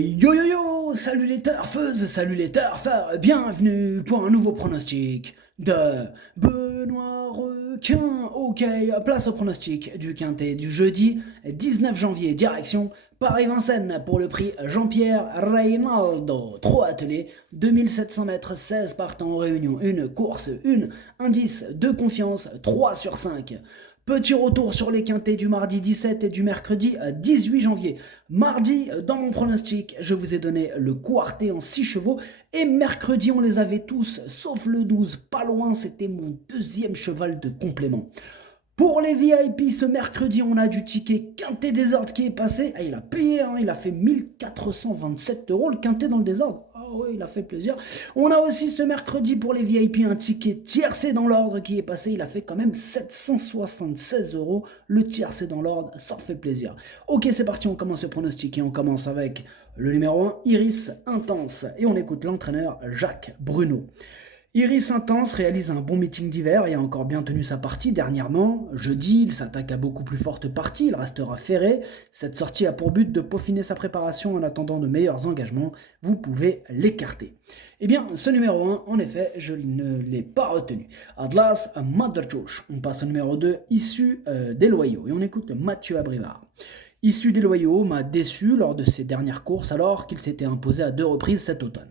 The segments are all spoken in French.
Yo yo yo, salut les turfeuses, salut les turfeurs, bienvenue pour un nouveau pronostic de Benoît Requin. Ok, place au pronostic du quintet du jeudi 19 janvier, direction Paris-Vincennes pour le prix Jean-Pierre Reynaldo. 3 attelés, 2700 mètres, 16 partants en réunion, une course, une indice de confiance, 3 sur 5. Petit retour sur les quintets du mardi 17 et du mercredi 18 janvier. Mardi, dans mon pronostic, je vous ai donné le quartet en 6 chevaux. Et mercredi, on les avait tous, sauf le 12. Pas loin, c'était mon deuxième cheval de complément. Pour les VIP, ce mercredi, on a du ticket Quintet Désordre qui est passé. Ah, il a payé, hein, il a fait 1427 euros le Quintet dans le désordre. Ah oui, il a fait plaisir. On a aussi ce mercredi pour les VIP un ticket tiercé dans l'ordre qui est passé. Il a fait quand même 776 euros. Le tiercé dans l'ordre, ça fait plaisir. Ok, c'est parti, on commence le pronostic et on commence avec le numéro 1, Iris Intense. Et on écoute l'entraîneur Jacques Bruno. Iris Intense réalise un bon meeting d'hiver et a encore bien tenu sa partie dernièrement. Jeudi, il s'attaque à beaucoup plus forte partie, il restera ferré. Cette sortie a pour but de peaufiner sa préparation en attendant de meilleurs engagements. Vous pouvez l'écarter. Eh bien, ce numéro 1, en effet, je ne l'ai pas retenu. Atlas Motherchouch. On passe au numéro 2, issu des loyaux. Et on écoute Mathieu Abrivard. Issu des loyaux m'a déçu lors de ses dernières courses alors qu'il s'était imposé à 2 reprises cet automne.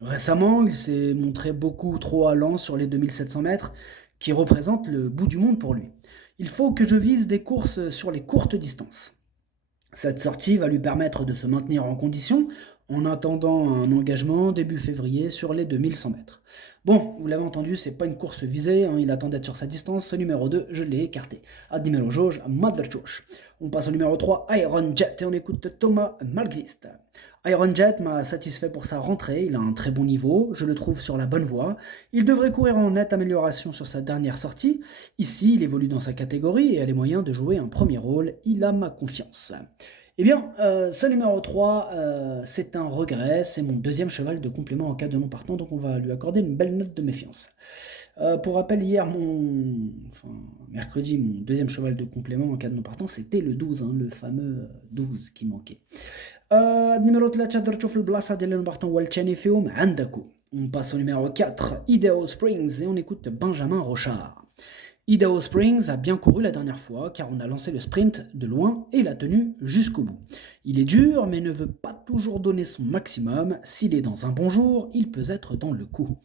Récemment, il s'est montré beaucoup trop allant sur les 2700 mètres, qui représentent le bout du monde pour lui. Il faut que je vise des courses sur les courtes distances. Cette sortie va lui permettre de se maintenir en condition en attendant un engagement début février sur les 2100 mètres. Bon, vous l'avez entendu, c'est pas une course visée, hein, il attend d'être sur sa distance. Ce numéro 2, je l'ai écarté. Adimelo Jauge, Motherchouch. On passe au numéro 3, Iron Jet, et on écoute Thomas Malgrist. Iron Jet m'a satisfait pour sa rentrée, il a un très bon niveau, je le trouve sur la bonne voie. Il devrait courir en nette amélioration sur sa dernière sortie. Ici, il évolue dans sa catégorie et a les moyens de jouer un premier rôle, il a ma confiance. Eh bien, ce numéro 3, c'est un regret, c'est mon deuxième cheval de complément en cas de non partant, donc on va lui accorder une belle note de méfiance. Pour rappel, mercredi, mon deuxième cheval de complément en cas de non partant, c'était le 12, hein, le fameux 12 qui manquait. Numéro 3 درتو في البلاصة ديال المبارطون هو الثاني فيهم عندكو. On passe au numéro 4, Idaho Springs, et on écoute Benjamin Rochard. Idaho Springs a bien couru la dernière fois car on a lancé le sprint de loin et l'a tenu jusqu'au bout. Il est dur mais ne veut pas toujours donner son maximum. S'il est dans un bon jour, il peut être dans le coup.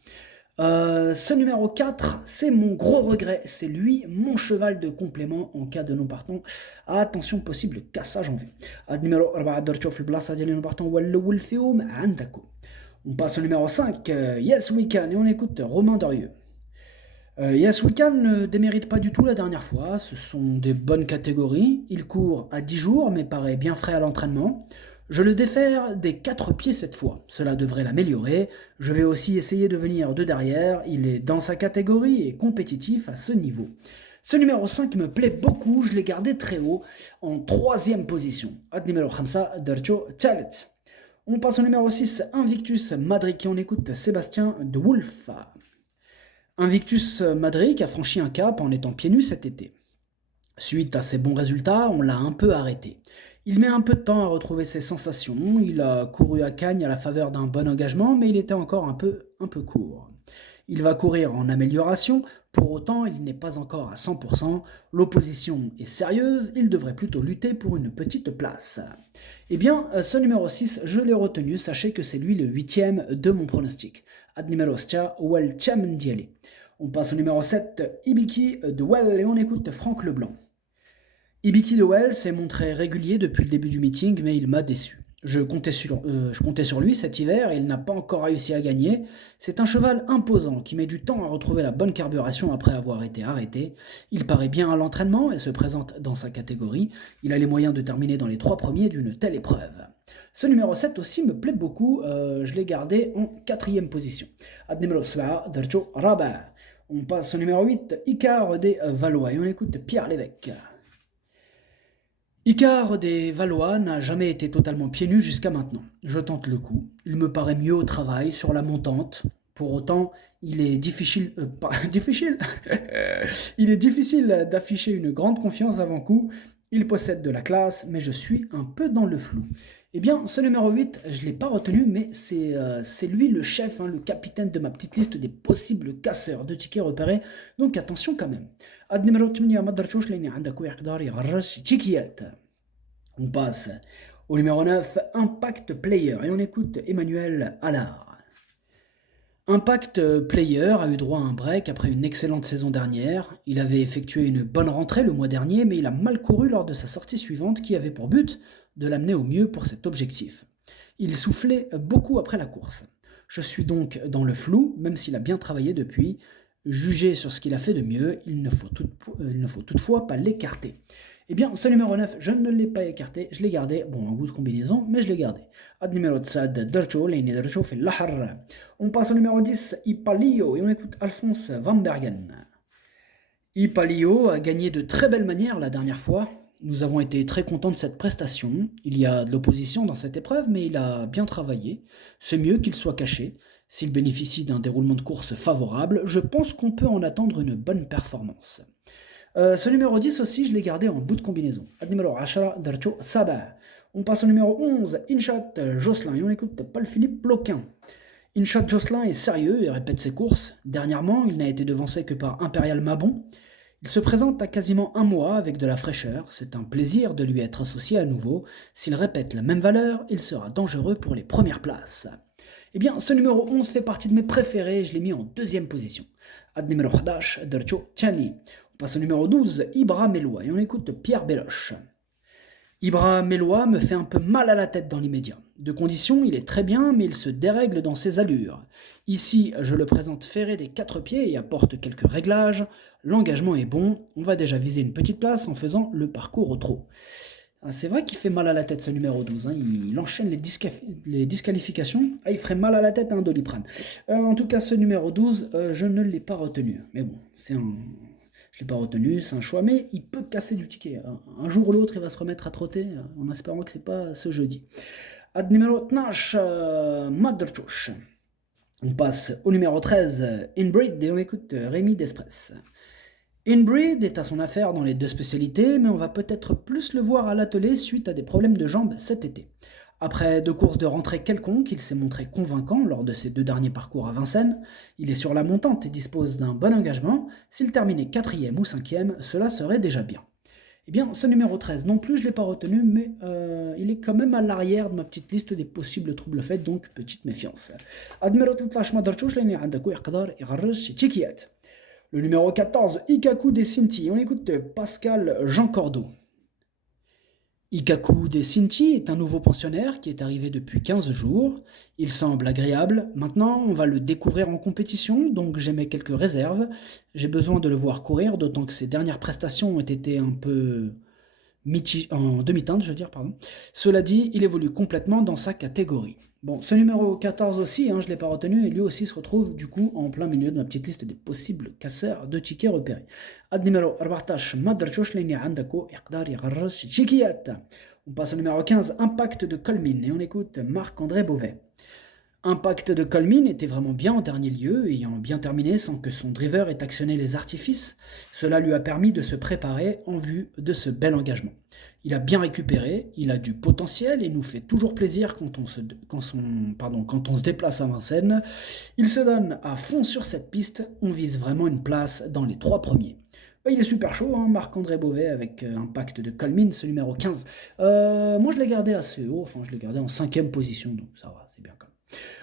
Ce numéro 4, c'est mon gros regret. C'est lui, mon cheval de complément en cas de non partant. Attention, possible cassage en vue. Numéro 4 درتو في البلاصة ديال non partant هو الأول فيهم عندكو. On passe au numéro 5, Yes We Can, et on écoute Romain Dorieux. Yes We Can ne démérite pas du tout la dernière fois, ce sont des bonnes catégories, il court à 10 jours mais paraît bien frais à l'entraînement. Je le défère des 4 pieds cette fois, cela devrait l'améliorer. Je vais aussi essayer de venir de derrière, il est dans sa catégorie et compétitif à ce niveau. Ce numéro 5 me plaît beaucoup, je l'ai gardé très haut, en 3e position. Ad numéro 5, درتو ثالث. On passe au numéro 6, Invictus Madrid, et on écoute Sébastien de Wolf. Invictus Madrid a franchi un cap en étant pieds nus cet été. Suite à ses bons résultats, on l'a un peu arrêté. Il met un peu de temps à retrouver ses sensations, il a couru à Cagnes à la faveur d'un bon engagement, mais il était encore un peu court. Il va courir en amélioration, pour autant il n'est pas encore à 100%, l'opposition est sérieuse, il devrait plutôt lutter pour une petite place. Eh bien, ce numéro 6, je l'ai retenu, sachez que c'est lui le 8e de mon pronostic. Ad numéro 6, Well Diali. On passe au numéro 7, Ibiki de Well, et on écoute Franck Leblanc. Ibiki de Well s'est montré régulier depuis le début du meeting, mais il m'a déçu. Je comptais sur lui cet hiver et il n'a pas encore réussi à gagner. C'est un cheval imposant qui met du temps à retrouver la bonne carburation après avoir été arrêté. Il paraît bien à l'entraînement et se présente dans sa catégorie. Il a les moyens de terminer dans les 3 premiers d'une telle épreuve. Ce numéro 7 aussi me plaît beaucoup, je l'ai gardé en 4e position. Ad numéro 7, درتو رابع. On passe au numéro 8, Icare des Valois, et on écoute Pierre Lévesque. Icare des Valois n'a jamais été totalement pieds nus jusqu'à maintenant. Je tente le coup. Il me paraît mieux au travail, sur la montante. Pour autant, il est difficile il est difficile d'afficher une grande confiance avant coup. Il possède de la classe, mais je suis un peu dans le flou. Eh bien, ce numéro 8, je ne l'ai pas retenu, mais c'est lui le chef, hein, le capitaine de ma petite liste des possibles casseurs de tickets repérés. Donc attention quand même. Ad numéro 8 ما درتوش لأن عندك يقدر يغرس تيكيات. On passe au numéro 9, Impact Player, et on écoute Emmanuel Allard. Impact Player a eu droit à un break après une excellente saison dernière. Il avait effectué une bonne rentrée le mois dernier, mais il a mal couru lors de sa sortie suivante qui avait pour but de l'amener au mieux pour cet objectif. Il soufflait beaucoup après la course. Je suis donc dans le flou, même s'il a bien travaillé depuis. Jugé sur ce qu'il a fait de mieux, il ne faut toutefois pas l'écarter. Eh bien, ce numéro 9, je ne l'ai pas écarté, je l'ai gardé. Bon, un goût de combinaison, mais je l'ai gardé. Ad numéro 7, Dercho, Dercho fait l'ahar. On passe au numéro 10, Ipalio, et on écoute Alphonse Van Bergen. Ipalio a gagné de très belle manière la dernière fois. Nous avons été très contents de cette prestation. Il y a de l'opposition dans cette épreuve, mais il a bien travaillé. C'est mieux qu'il soit caché. S'il bénéficie d'un déroulement de course favorable, je pense qu'on peut en attendre une bonne performance. Ce numéro 10 aussi, je l'ai gardé en bout de combinaison. Ad numéro 10, Darcho Sabah. On passe au numéro 11, Inchat Jocelyn, et on écoute Paul-Philippe Loquin. Inchat Jocelyn est sérieux et répète ses courses. Dernièrement, il n'a été devancé que par Impérial Mabon. Il se présente à quasiment un mois avec de la fraîcheur. C'est un plaisir de lui être associé à nouveau. S'il répète la même valeur, il sera dangereux pour les premières places. Eh bien, ce numéro 11 fait partie de mes préférés, je l'ai mis en deuxième position. Ad numéro 11, Dercho Tchani. On passe au numéro 12, Ibra Mélois, et on écoute Pierre Belloche. Ibra Mélois me fait un peu mal à la tête dans l'immédiat. De condition, il est très bien, mais il se dérègle dans ses allures. Ici, je le présente ferré des 4 pieds et apporte quelques réglages. L'engagement est bon, on va déjà viser une petite place en faisant le parcours au trot. C'est vrai qu'il fait mal à la tête ce numéro 12, hein. Il enchaîne les disqualifications. Ah, il ferait mal à la tête à un Doliprane. En tout cas, ce numéro 12, je ne l'ai pas retenu. Mais bon, je ne l'ai pas retenu, c'est un choix, mais il peut casser du ticket. Un jour ou l'autre, il va se remettre à trotter, en espérant que ce n'est pas ce jeudi. Ad numéro 12, Madrchouch. On passe au numéro 13, Inbreed, et on écoute Rémi Despres. Inbreed est à son affaire dans les deux spécialités, mais on va peut-être plus le voir à l'attelé suite à des problèmes de jambes cet été. Après 2 courses de rentrée quelconques, il s'est montré convaincant lors de ses 2 derniers parcours à Vincennes. Il est sur la montante et dispose d'un bon engagement. S'il terminait 4e ou 5e, cela serait déjà bien. Eh bien, ce numéro 13 non plus, je ne l'ai pas retenu, mais il est quand même à l'arrière de ma petite liste des possibles troubles faits, donc petite méfiance. Le numéro 14, Ikaku des Sinti. On écoute Pascal Jean Cordeau. Ikaku des Sinti est un nouveau pensionnaire qui est arrivé depuis 15 jours. Il semble agréable. Maintenant, on va le découvrir en compétition, donc j'émets quelques réserves. J'ai besoin de le voir courir, d'autant que ses dernières prestations ont été un peu en demi-teinte, je veux dire, pardon. Cela dit, il évolue complètement dans sa catégorie. Bon, ce numéro 14 aussi, je ne l'ai pas retenu, et lui aussi se retrouve du coup en plein milieu de ma petite liste des possibles casseurs de tickets repérés. Ad numéro 14, Madrchouch Leni Andako Iqdar Yagharras Chikiyat. On passe au numéro 15, Impact de Colmine, et on écoute Marc-André Beauvais. Impact de Colmine était vraiment bien en dernier lieu, ayant bien terminé sans que son driver ait actionné les artifices. Cela lui a permis de se préparer en vue de ce bel engagement. Il a bien récupéré, il a du potentiel et nous fait toujours plaisir quand on se déplace à Vincennes. Il se donne à fond sur cette piste, on vise vraiment une place dans les 3 premiers. Il est super chaud, Marc-André Beauvais avec Impact de Colmine, ce numéro 15. Moi je l'ai gardé assez haut, je l'ai gardé en 5e position, donc ça va, c'est bien quand même.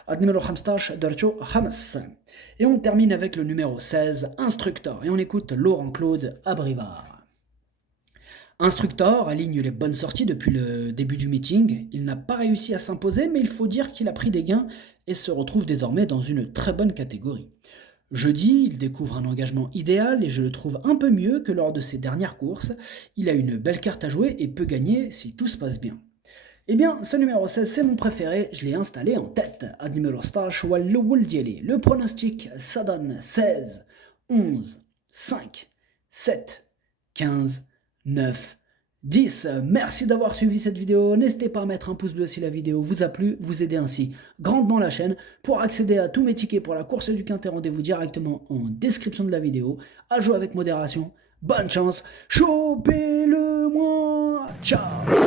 Ad numéro 15, Dercho Hamas. Et on termine avec le numéro 16, Instructor, et on écoute Laurent-Claude Abrivard. Instructor aligne les bonnes sorties depuis le début du meeting. Il n'a pas réussi à s'imposer, mais il faut dire qu'il a pris des gains et se retrouve désormais dans une très bonne catégorie. Jeudi, il découvre un engagement idéal et je le trouve un peu mieux que lors de ses dernières courses. Il a une belle carte à jouer et peut gagner si tout se passe bien. Eh bien, ce numéro 16, c'est mon préféré, je l'ai installé en tête. Ad numéro 16, le pronostic, ça donne 16, 11, 5, 7, 15, 9, 10. Merci d'avoir suivi cette vidéo. N'hésitez pas à mettre un pouce bleu si la vidéo vous a plu. Vous aidez ainsi grandement la chaîne. Pour accéder à tous mes tickets pour la course du Quintet, rendez-vous directement en description de la vidéo. À jouer avec modération. Bonne chance. Chopez-le moi. Ciao.